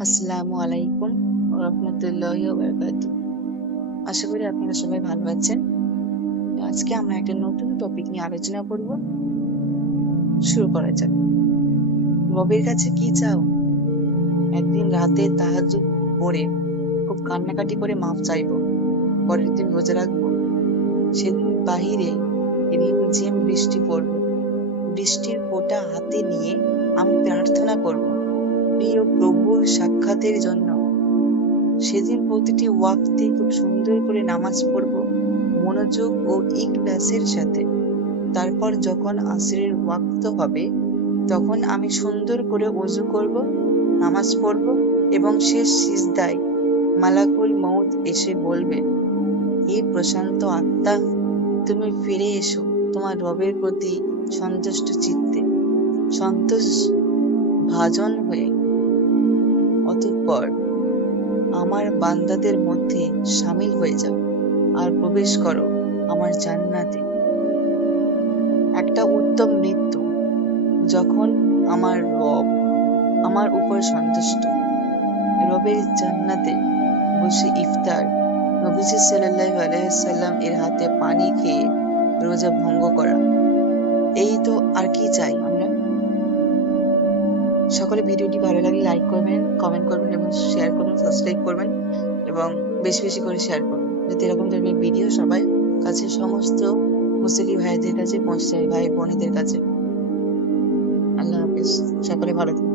আসসালামু আলাইকুম রহমতুল্লাহি ওয়া বারাকাতুহু। আশা করি আপনারা সবাই ভালো আছেন। আজকে আমরা একটা নতুন টপিক নিয়ে আলোচনা করব। শুরু করা যাক। রবের কাছে কি চাও? একদিন রাতে তাহাজ্জুদ পড়ে খুব কান্নাকাটি করে মাফ চাইবো, পরের দিন রোজা রাখবো। সেদিন বাহিরে রিমঝিম বৃষ্টি পড়বে, বৃষ্টির ফোঁটা হাতে নিয়ে আমি প্রার্থনা করব প্রিয় প্রভুর সাক্ষাতের জন্য। সেদিন প্রতিটি ওয়াক্তে খুব সুন্দর করে নামাজ পড়ব, মনোযোগ ও ইখলাসের সাথে। তারপর যখন আসরের ওয়াক্ত হবে, তখন আমি সুন্দর করে ওযু করব, নামাজ পড়ব এবং শেষ সিজদায় মালাকুল মউত এসে বলবে, হে প্রশান্ত আত্মা, তুমি ফিরে এসো তোমার রবের প্রতি সন্তুষ্ট চিত্তে, সন্তোষ ভাজন হয়ে। অতঃপর আমার বান্দাদের মধ্যে শামিল হয়ে যাও আর প্রবেশ করো আমার জান্নাতে। একটা উত্তম মৃত্যু, যখন আমার রব আমার উপর সন্তুষ্ট। রবের জান্নাতে বসে ইফতার, নবীজি সাল্লাল্লাহু আলাইহি ওয়াসাল্লাম এর হাতে পানি খেয়ে রোজা ভঙ্গ করা, এই তো আর কি চাই আমরা। সকলে ভিডিওটি ভালো লাগলে লাইক করবেন, কমেন্ট করবেন এবং শেয়ার করবেন, সাবস্ক্রাইব করবেন এবং বেশি বেশি করে শেয়ার করবেন, যাতে এরকম ধরনের ভিডিও সবাই কাছে, সমস্ত মুসলিম ভাইদের কাছে পৌঁছে যায়, ভাই বোনেদের কাছে। আল্লাহ হাফেজ, সকলে ভালো থাকবেন।